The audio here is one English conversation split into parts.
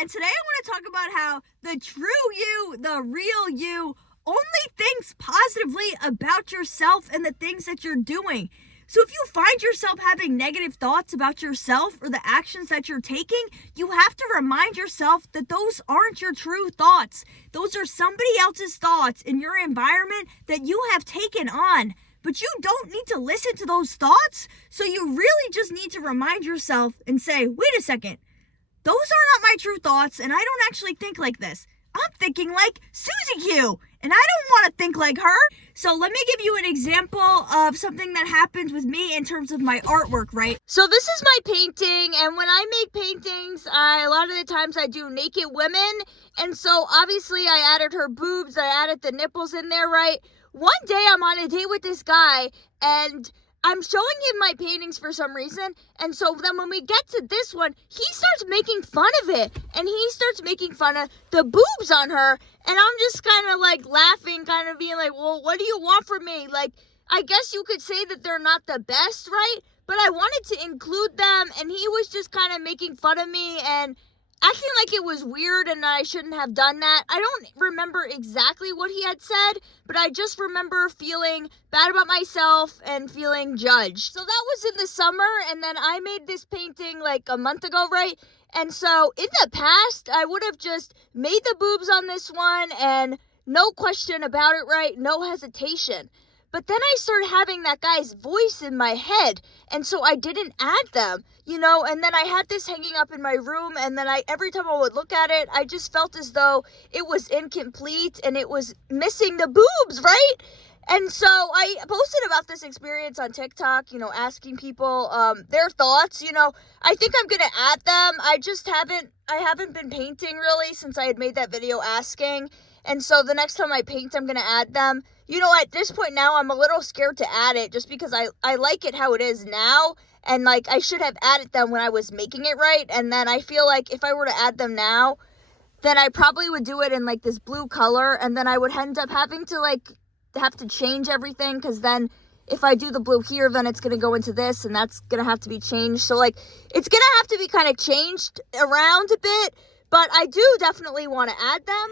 and today I want to talk about how the true you, the real you, only thinks positively about yourself and the things that you're doing. So if you find yourself having negative thoughts about yourself or the actions that you're taking, you have to remind yourself that those aren't your true thoughts. Those are somebody else's thoughts in your environment that you have taken on. But you don't need to listen to those thoughts. So you really just need to remind yourself and say, wait a second, those are not my true thoughts, and I don't actually think like this. I'm thinking like Susie Q, and I don't want to think like her. So let me give you an example of something that happened with me in terms of my artwork, right? So this is my painting, and when I make paintings, a lot of the times I do naked women, and so obviously I added her boobs, I added the nipples in there, right? One day I'm on a date with this guy, and I'm showing him my paintings for some reason, and so then when we get to this one, he starts making fun of it, and he starts making fun of the boobs on her, and I'm just kind of like laughing, kind of being like, well, what do you want from me? Like, I guess you could say that they're not the best, right? But I wanted to include them, and he was just kind of making fun of me, and acting like it was weird and I shouldn't have done that. I don't remember exactly what he had said, but I just remember feeling bad about myself and feeling judged. So that was in the summer, and then I made this painting like a month ago, right? And so in the past, I would have just made the boobs on this one and no question about it, right? No hesitation. But then I started having that guy's voice in my head, and so I didn't add them, and then I had this hanging up in my room, and then every time I would look at it, I just felt as though it was incomplete, and it was missing the boobs, right? And so I posted about this experience on TikTok, asking people their thoughts, I think I'm going to add them. I haven't been painting really since I had made that video asking. And so the next time I paint, I'm going to add them. At this point now, I'm a little scared to add it just because I like it how it is now. And like, I should have added them when I was making it, right? And then I feel like if I were to add them now, then I probably would do it in like this blue color. And then I would end up having to have to change everything. Because then if I do the blue here, then it's going to go into this and that's going to have to be changed. So like, it's going to have to be kind of changed around a bit. But I do definitely want to add them.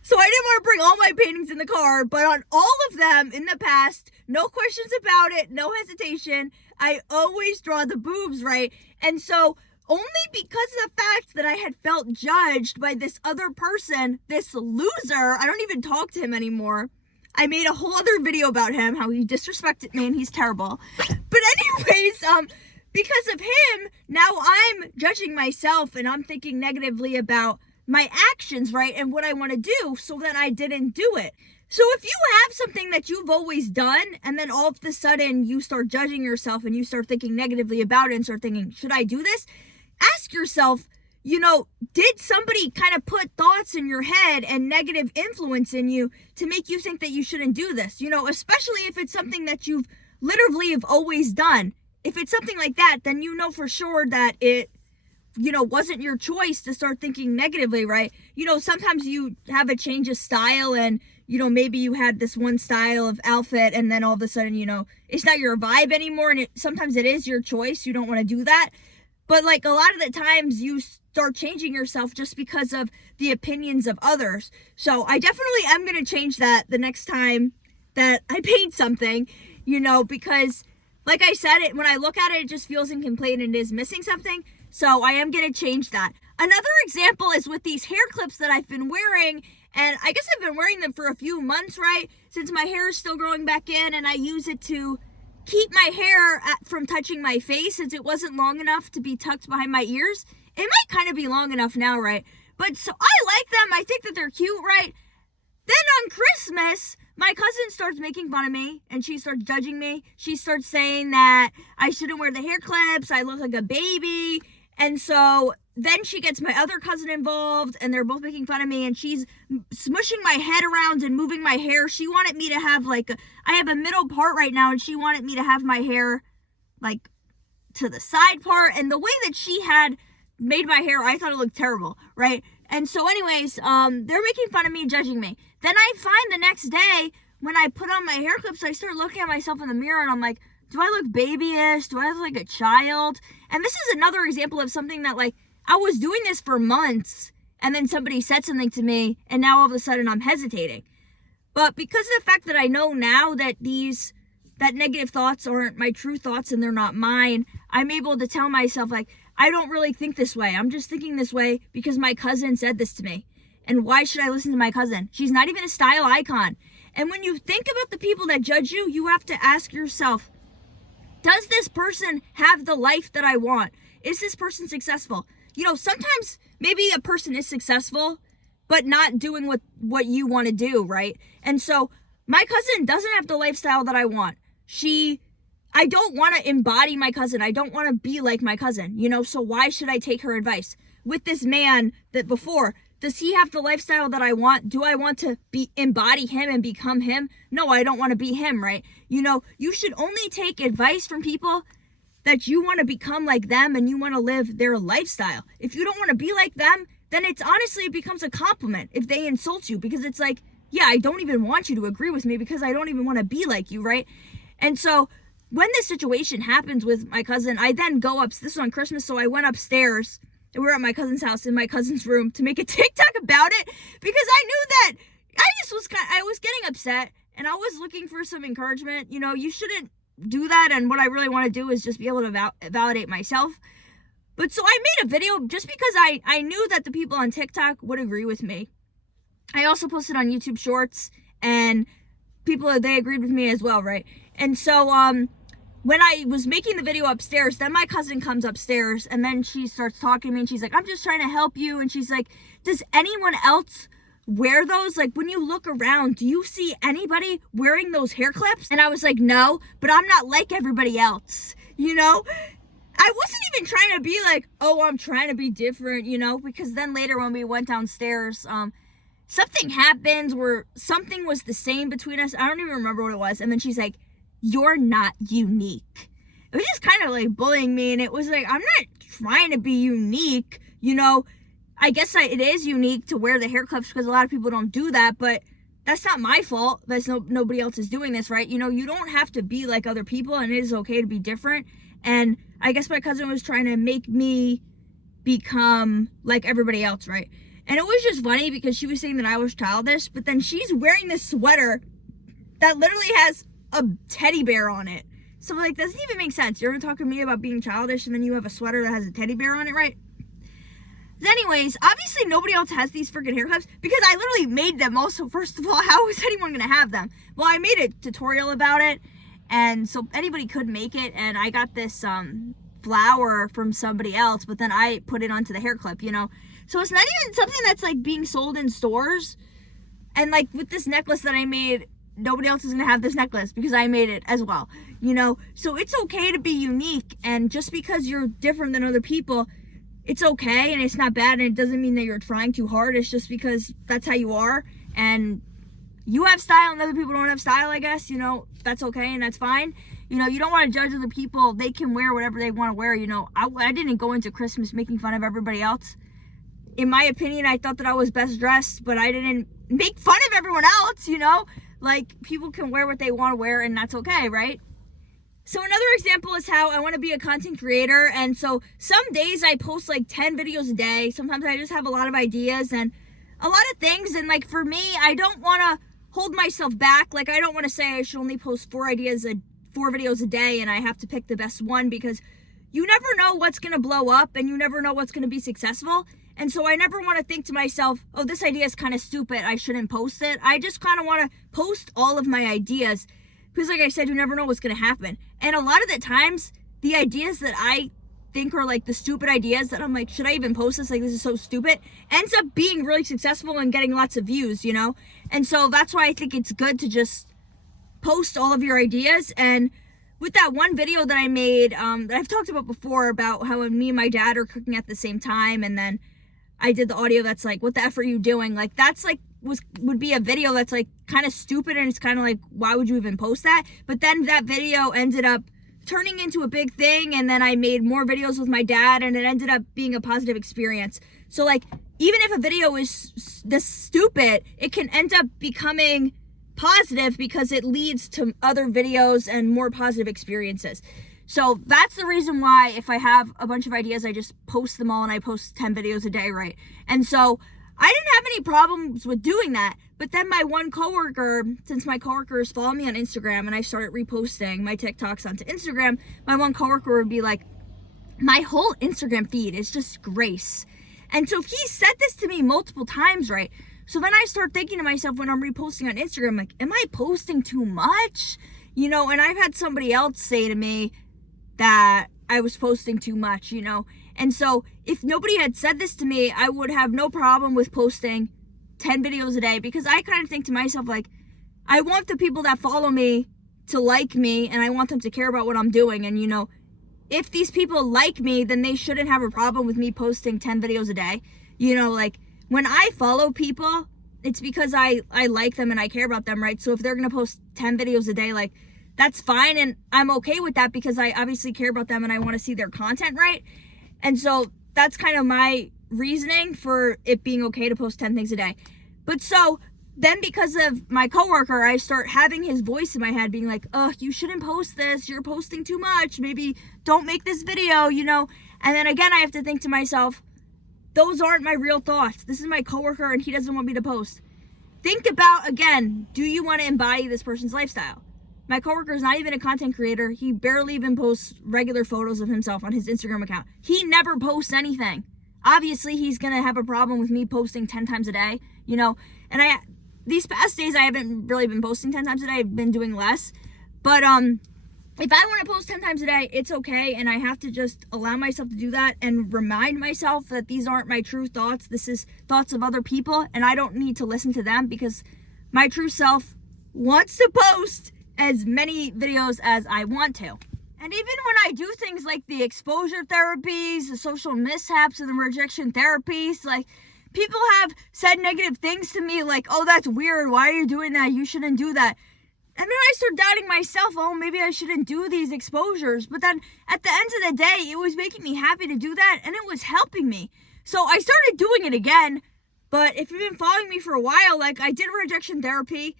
So I didn't want to bring all my paintings in the car, but on all of them in the past, no questions about it, no hesitation, I always draw the boobs, right? And so only because of the fact that I had felt judged by this other person, this loser, I don't even talk to him anymore. I made a whole other video about him, how he disrespected me and he's terrible. But anyways, because of him, now I'm judging myself and I'm thinking negatively about my actions, right? And what I want to do, so that I didn't do it. So if you have something that you've always done, and then all of a sudden you start judging yourself and you start thinking negatively about it and start thinking, should I do this? Ask yourself, did somebody kind of put thoughts in your head and negative influence in you to make you think that you shouldn't do this? Especially if it's something that you've literally have always done. If it's something like that, then you know for sure that it wasn't your choice to start thinking negatively, right? Sometimes you have a change of style and, maybe you had this one style of outfit and then all of a sudden, it's not your vibe anymore. And sometimes it is your choice. You don't want to do that. But like a lot of the times you start changing yourself just because of the opinions of others. So I definitely am going to change that the next time that I paint something, because like I said, when I look at it, it just feels incomplete and it is missing something. So I am going to change that. Another example is with these hair clips that I've been wearing. And I guess I've been wearing them for a few months, right? Since my hair is still growing back in, and I use it to keep my hair from touching my face, since it wasn't long enough to be tucked behind my ears. It might kind of be long enough now, right? But so I like them. I think that they're cute, right? Then on Christmas, my cousin starts making fun of me and she starts judging me. She starts saying that I shouldn't wear the hair clips. I look like a baby. And so then she gets my other cousin involved and they're both making fun of me and she's smushing my head around and moving my hair. She wanted me to have I have a middle part right now and she wanted me to have my hair to the side part. And the way that she had made my hair, I thought it looked terrible, right? And so anyways, they're making fun of me, judging me. Then I find the next day when I put on my hair clips, I start looking at myself in the mirror and I'm like, do I look babyish? Do I look like a child? And this is another example of something that I was doing this for months and then somebody said something to me, and now all of a sudden I'm hesitating. But because of the fact that I know now that that negative thoughts aren't my true thoughts and they're not mine, I'm able to tell myself, like, I don't really think this way. I'm just thinking this way because my cousin said this to me. And why should I listen to my cousin? She's not even a style icon. And when you think about the people that judge you, you have to ask yourself, does this person have the life that I want? Is this person successful? You know, sometimes maybe a person is successful, but not doing what you want to do, right? And so my cousin doesn't have the lifestyle that I want. I don't want to embody my cousin. I don't want to be like my cousin, you know, so why should I take her advice? With this man that before, does he have the lifestyle that I want? Do I want to embody him and become him? No, I don't want to be him, right? You know, you should only take advice from people that you want to become like them and you want to live their lifestyle. If you don't want to be like them, then it becomes a compliment if they insult you, because it's like, yeah, I don't even want you to agree with me because I don't even want to be like you, right? And so when this situation happens with my cousin, I then go up, this was on Christmas, so I went upstairs and we were at my cousin's house in my cousin's room to make a TikTok about it, because I knew that I was getting upset and I was looking for some encouragement. You know, you shouldn't do that, and what I really want to do is just be able to validate myself. But so I made a video just because I knew that the people on TikTok would agree with me. I also posted on YouTube Shorts, and they agreed with me as well, right? And so when I was making the video upstairs, then my cousin comes upstairs and then she starts talking to me and she's like, I'm just trying to help you. And she's like, does anyone else wear those? Like, when you look around, do you see anybody wearing those hair clips? And I was like, no, but I'm not like everybody else, you know? I wasn't even trying to be like, oh, I'm trying to be different, you know? Because then later when we went downstairs, something happened where something was the same between us. I don't even remember what it was. And then she's like, you're not unique. It was just kind of like bullying me. And it was like, I'm not trying to be unique. You know, I guess it is unique to wear the hair clips because a lot of people don't do that. But that's not my fault. That's nobody else is doing this, right? You know, you don't have to be like other people, and it is okay to be different. And I guess my cousin was trying to make me become like everybody else, right? And it was just funny because she was saying that I was childish, but then she's wearing this sweater that literally has a teddy bear on it. So like, that doesn't even make sense. You're gonna talk to me about being childish and then you have a sweater that has a teddy bear on it, right? Anyways, obviously nobody else has these freaking hair clips because I literally made them also. First of all, how is anyone gonna have them? Well, I made a tutorial about it, and so anybody could make it, and I got this flower from somebody else, but then I put it onto the hair clip, you know? So it's not even something that's like being sold in stores. And like with this necklace that I made, nobody else is gonna have this necklace because I made it as well, you know? So it's okay to be unique, and just because you're different than other people, it's okay and it's not bad, and it doesn't mean that you're trying too hard. It's just because that's how you are, and you have style and other people don't have style, I guess, you know? That's okay and that's fine. You know, you don't want to judge other people. They can wear whatever they want to wear, you know? I didn't go into Christmas making fun of everybody else. In my opinion, I thought that I was best dressed, but I didn't make fun of everyone else, you know? Like, people can wear what they want to wear, and that's okay, right? So another example is how I want to be a content creator, and so some days I post like 10 videos a day. Sometimes I just have a lot of ideas and a lot of things, and like for me, I don't want to hold myself back. Like, I don't want to say I should only post 4 videos a day and I have to pick the best one, because you never know what's going to blow up and you never know what's going to be successful. And so I never want to think to myself, oh, this idea is kind of stupid, I shouldn't post it. I just kind of want to post all of my ideas because, like I said, you never know what's going to happen. And a lot of the times, the ideas that I think are like the stupid ideas that I'm like, should I even post this? Like, this is so stupid, ends up being really successful and getting lots of views, you know? And so that's why I think it's good to just post all of your ideas. And with that one video that I made, that I've talked about before, about how me and my dad are cooking at the same time, and then I did the audio that's like, what the F are you doing? Like, that's like, would be a video that's like kind of stupid, and it's kind of like, why would you even post that? But then that video ended up turning into a big thing, and then I made more videos with my dad, and it ended up being a positive experience. So like, even if a video is this stupid, it can end up becoming positive because it leads to other videos and more positive experiences. So that's the reason why if I have a bunch of ideas, I just post them all and I post 10 videos a day, right? And so I didn't have any problems with doing that. But then my one coworker, since my coworkers follow me on Instagram and I started reposting my TikToks onto Instagram, my one coworker would be like, my whole Instagram feed is just Grace. And so he said this to me multiple times, right? So then I start thinking to myself when I'm reposting on Instagram, like, am I posting too much? You know, and I've had somebody else say to me that I was posting too much, you know? And so if nobody had said this to me, I would have no problem with posting 10 videos a day, because I kind of think to myself, like, I want the people that follow me to like me, and I want them to care about what I'm doing. And, you know, if these people like me, then they shouldn't have a problem with me posting 10 videos a day. You know, like, when I follow people, it's because I like them and I care about them, right? So if they're going to post 10 videos a day, like, that's fine, and I'm okay with that because I obviously care about them and I want to see their content, right? And so that's kind of my reasoning for it being okay to post 10 things a day. But so then because of my coworker, I start having his voice in my head being like, oh, you shouldn't post this. You're posting too much. Maybe don't make this video, you know? And then again, I have to think to myself, those aren't my real thoughts. This is my coworker and he doesn't want me to post. Think about, again, do you want to embody this person's lifestyle? My coworker is not even a content creator. He barely even posts regular photos of himself on his Instagram account. He never posts anything. Obviously, he's going to have a problem with me posting 10 times a day, you know? And these past days, I haven't really been posting 10 times a day. I've been doing less. But if I want to post 10 times a day, it's okay. And I have to just allow myself to do that and remind myself that these aren't my true thoughts. This is thoughts of other people. And I don't need to listen to them because my true self wants to post as many videos as I want to. And even when I do things like the exposure therapies, the social mishaps, and the rejection therapies, like, people have said negative things to me like, oh, that's weird. Why are you doing that? You shouldn't do that. And then I start doubting myself. Oh, maybe I shouldn't do these exposures. But then at the end of the day, it was making me happy to do that. And it was helping me. So I started doing it again. But if you've been following me for a while, like, I did rejection therapy.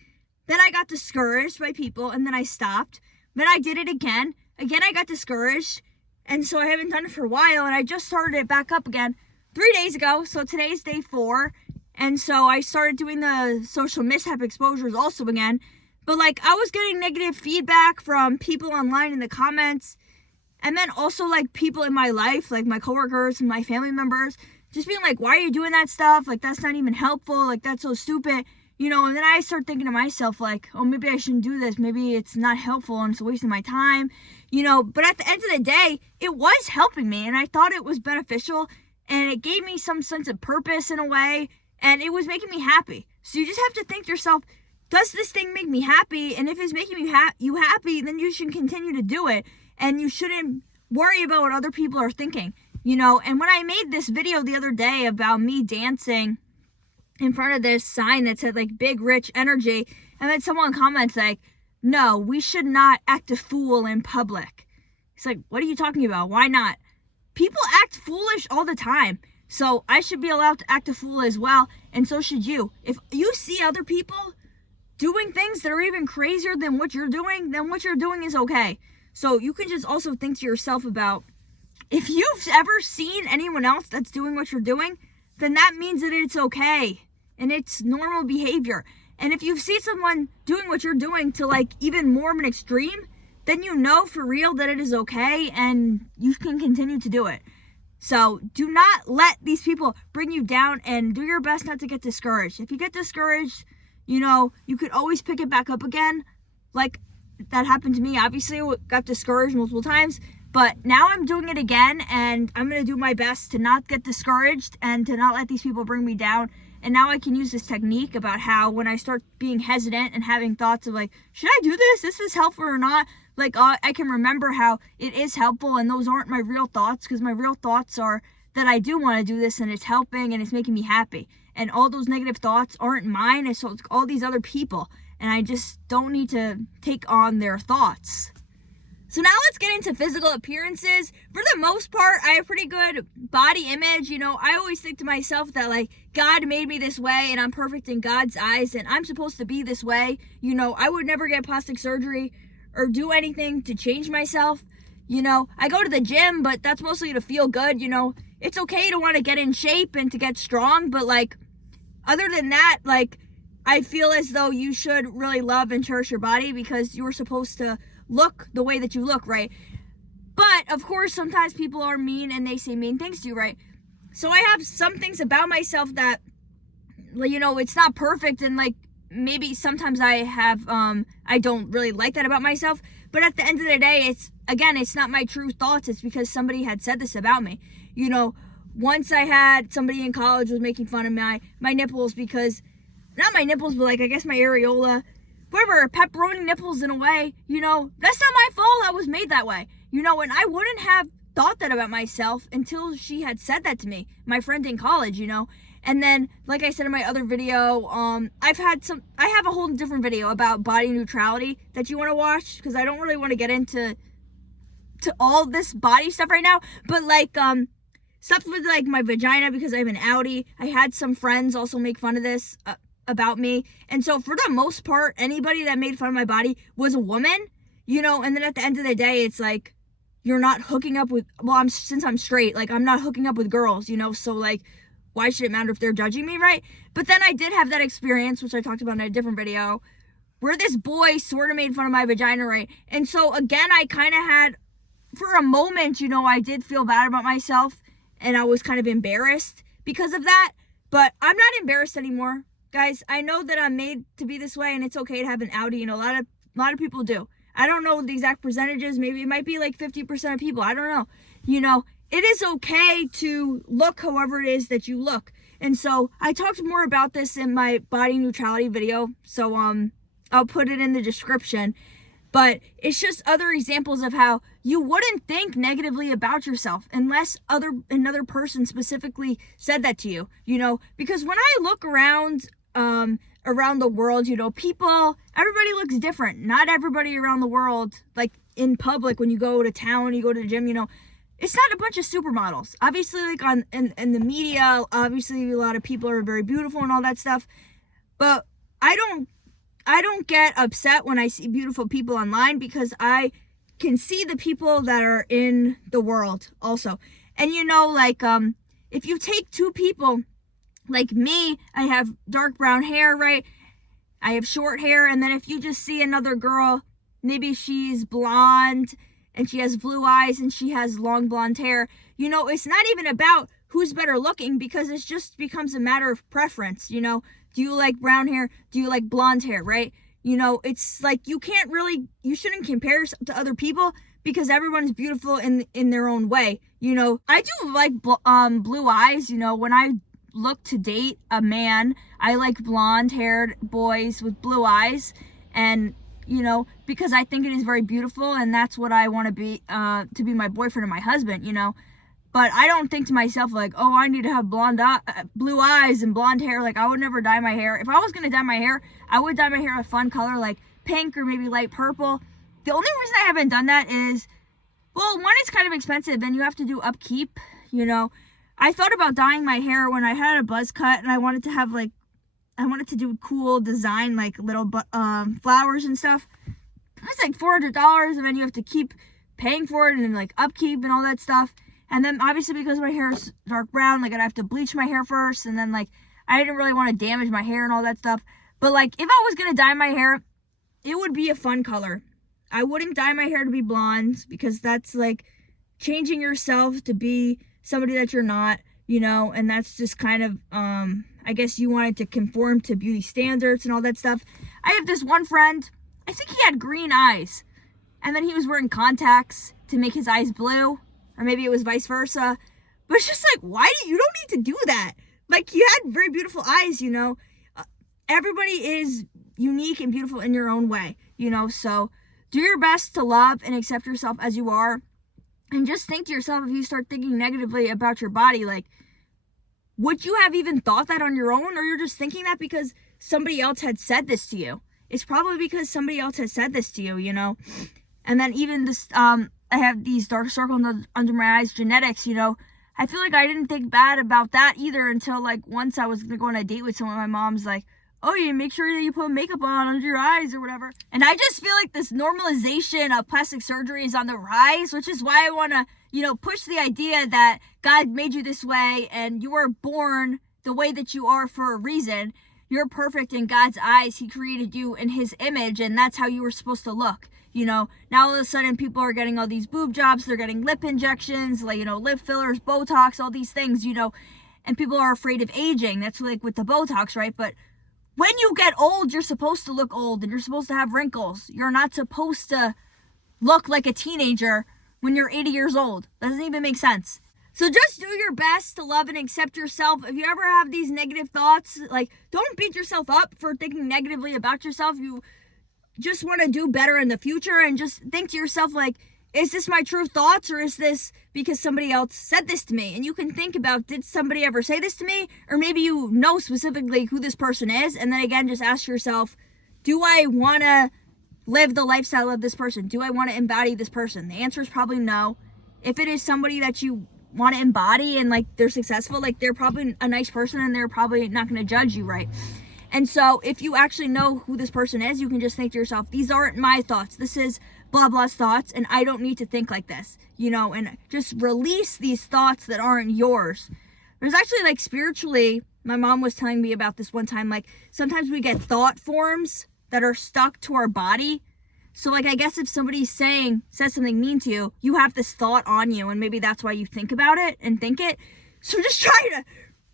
Then I got discouraged by people, and then I stopped. Then I did it again. Again, I got discouraged. And so I haven't done it for a while, and I just started it back up again 3 days ago. So today's day 4. And so I started doing the social mishap exposures also again. But, like, I was getting negative feedback from people online in the comments. And then also, like, people in my life, like my coworkers and my family members, just being like, why are you doing that stuff? Like, that's not even helpful. Like, that's so stupid. You know, and then I start thinking to myself, like, oh, maybe I shouldn't do this. Maybe it's not helpful and it's a waste of my time, you know. But at the end of the day, it was helping me and I thought it was beneficial and it gave me some sense of purpose in a way and it was making me happy. So you just have to think to yourself, does this thing make me happy? And if it's making you happy, then you should continue to do it and you shouldn't worry about what other people are thinking, you know. And when I made this video the other day about me dancing in front of this sign that said, like, big rich energy, and then someone comments like, no, we should not act a fool in public. It's like, what are you talking about? Why not? People act foolish all the time, so I should be allowed to act a fool as well, and so should you. If you see other people doing things that are even crazier than what you're doing, then what you're doing is okay. So you can just also think to yourself about, if you've ever seen anyone else that's doing what you're doing, then that means that it's okay. And it's normal behavior. And if you see someone doing what you're doing to, like, even more of an extreme, then you know for real that it is okay and you can continue to do it. So do not let these people bring you down and do your best not to get discouraged. If you get discouraged, you know, you could always pick it back up again. Like, that happened to me. Obviously, I got discouraged multiple times. But now I'm doing it again, and I'm going to do my best to not get discouraged and to not let these people bring me down. And now I can use this technique about how when I start being hesitant and having thoughts of, like, should I do this? Is this helpful or not? Like, I can remember how it is helpful, and those aren't my real thoughts, because my real thoughts are that I do want to do this, and it's helping, and it's making me happy. And all those negative thoughts aren't mine, it's all these other people. And I just don't need to take on their thoughts. So now let's get into physical appearances. For the most part, I have pretty good body image. You know, I always think to myself that, like, God made me this way and I'm perfect in God's eyes and I'm supposed to be this way. You know, I would never get plastic surgery or do anything to change myself. You know, I go to the gym, but that's mostly to feel good. You know, it's okay to want to get in shape and to get strong, but like, other than that, like, I feel as though you should really love and cherish your body because you're supposed to look the way that you look, right? But of course, sometimes people are mean and they say mean things to you, right? So I have some things about myself that, you know, it's not perfect, and like, maybe sometimes I don't really like that about myself, but at the end of the day, it's not my true thoughts. It's because somebody had said this about me. You know, once I had somebody in college was making fun of my nipples because, not my nipples, but like, I guess my areola, whatever, pepperoni nipples in a way, you know, that's not my fault. I was made that way, you know, and I wouldn't have thought that about myself until she had said that to me, my friend in college, you know. And then, like I said in my other video, I have a whole different video about body neutrality that you want to watch, because I don't really want to get into all this body stuff right now, but like, stuff with like my vagina, because I have an outie. I had some friends also make fun of this about me, and so for the most part, anybody that made fun of my body was a woman, you know. And then at the end of the day, it's like, you're not hooking up with, since I'm straight, like, I'm not hooking up with girls, you know, so like, why should it matter if they're judging me, right? But then I did have that experience, which I talked about in a different video, where this boy sort of made fun of my vagina, right? And so again, I kind of had, for a moment, you know, I did feel bad about myself, and I was kind of embarrassed because of that. But I'm not embarrassed anymore, guys. I know that I'm made to be this way, and it's okay to have an outie, and a lot of people do. I don't know the exact percentages. Maybe it might be like 50% of people. I don't know. You know, it is okay to look however it is that you look. And so I talked more about this in my body neutrality video. So I'll put it in the description. But it's just other examples of how you wouldn't think negatively about yourself unless another person specifically said that to you, you know. Because when I look around the world, you know, everybody looks different. Not everybody around the world, like in public, when you go to town, you go to the gym, you know, it's not a bunch of supermodels. Obviously, like in the media, obviously a lot of people are very beautiful and all that stuff. But I don't get upset when I see beautiful people online, because I can see the people that are in the world also. And you know, like, if you take two people, like me, I have dark brown hair, right? I have short hair. And then if you just see another girl, maybe she's blonde and she has blue eyes and she has long blonde hair, you know, it's not even about who's better looking, because it just becomes a matter of preference, you know. Do you like brown hair? Do you like blonde hair, right? You know, it's like, you shouldn't compare yourself to other people, because everyone's beautiful in their own way, you know. I do like blue eyes, you know. When I look to date a man, I like blonde haired boys with blue eyes, and you know, because I think it is very beautiful, and that's what I want to be my boyfriend and my husband, you know. But I don't think to myself like, oh, I need to have blue eyes and blonde hair. Like, I would never dye my hair. If I was gonna dye my hair, I would dye my hair a fun color, like pink or maybe light purple. The only reason I haven't done that is, well, one, it's kind of expensive, and you have to do upkeep, you know. I thought about dyeing my hair when I had a buzz cut, and I wanted to do a cool design, like little flowers and stuff. It's like $400, and then you have to keep paying for it, and then like upkeep and all that stuff. And then obviously, because my hair is dark brown, like, I'd have to bleach my hair first, and then like, I didn't really want to damage my hair and all that stuff. But like, if I was gonna dye my hair, it would be a fun color. I wouldn't dye my hair to be blonde, because that's like changing yourself to be somebody that you're not, you know. And that's just kind of, I guess you wanted to conform to beauty standards and all that stuff. I have this one friend, I think he had green eyes, and then he was wearing contacts to make his eyes blue, or maybe it was vice versa. But it's just like, you don't need to do that. Like, you had very beautiful eyes, you know. Everybody is unique and beautiful in your own way, you know. So do your best to love and accept yourself as you are. And just think to yourself, if you start thinking negatively about your body, like, would you have even thought that on your own? Or you're just thinking that because somebody else had said this to you? It's probably because somebody else has said this to you, you know. And then even this, I have these dark circles under my eyes, genetics, you know. I feel like I didn't think bad about that either until, like, once I was going to go on a date with someone. My mom's like, oh, you make sure that you put makeup on under your eyes or whatever. And I just feel like this normalization of plastic surgery is on the rise, which is why I want to, push the idea that God made you this way and you were born the way that you are for a reason. You're perfect in God's eyes. He created you in his image, and that's how you were supposed to look. Now all of a sudden people are getting all these boob jobs, they're getting lip injections, like, lip fillers, Botox, all these things, and people are afraid of aging. That's like with the Botox, right? But when you get old, you're supposed to look old and you're supposed to have wrinkles. You're not supposed to look like a teenager when you're 80 years old. That doesn't even make sense. So just do your best to love and accept yourself. If you ever have these negative thoughts, like, don't beat yourself up for thinking negatively about yourself. You just want to do better in the future, and just think to yourself, like, is this my true thoughts, or is this because somebody else said this to me? And you can think about, did somebody ever say this to me? Or maybe you know specifically who this person is, and then again, just ask yourself, do I want to live the lifestyle of this person? Do I want to embody this person? The answer is probably no. If it is somebody that you want to embody and, like, they're successful, like, they're probably a nice person and they're probably not going to judge you, right? And so if you actually know who this person is, you can just think to yourself, these aren't my thoughts. This is blah, blah's thoughts, and I don't need to think like this, and just release these thoughts that aren't yours. There's actually, like, spiritually, my mom was telling me about this one time, like, sometimes we get thought forms that are stuck to our body. So, like, I guess if somebody says something mean to you, you have this thought on you, and maybe that's why you think about it and think it. So just try to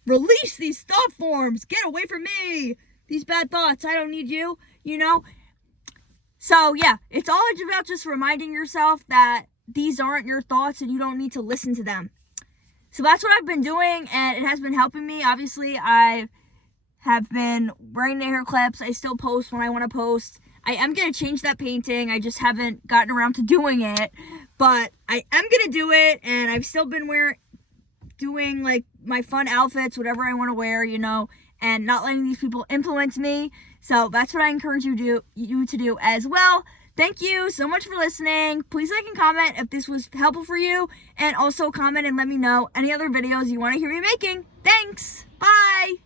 release these thought forms. Get away from me. These bad thoughts. I don't need you, So, yeah, it's all about just reminding yourself that these aren't your thoughts and you don't need to listen to them. So that's what I've been doing, and it has been helping me. Obviously, I have been wearing the hair clips. I still post when I want to post. I am going to change that painting. I just haven't gotten around to doing it, but I am going to do it, and I've still been doing, like, my fun outfits, whatever I want to wear, and not letting these people influence me. So that's what I encourage you to do as well. Thank you so much for listening. Please like and comment if this was helpful for you, and also comment and let me know any other videos you want to hear me making. Thanks. Bye.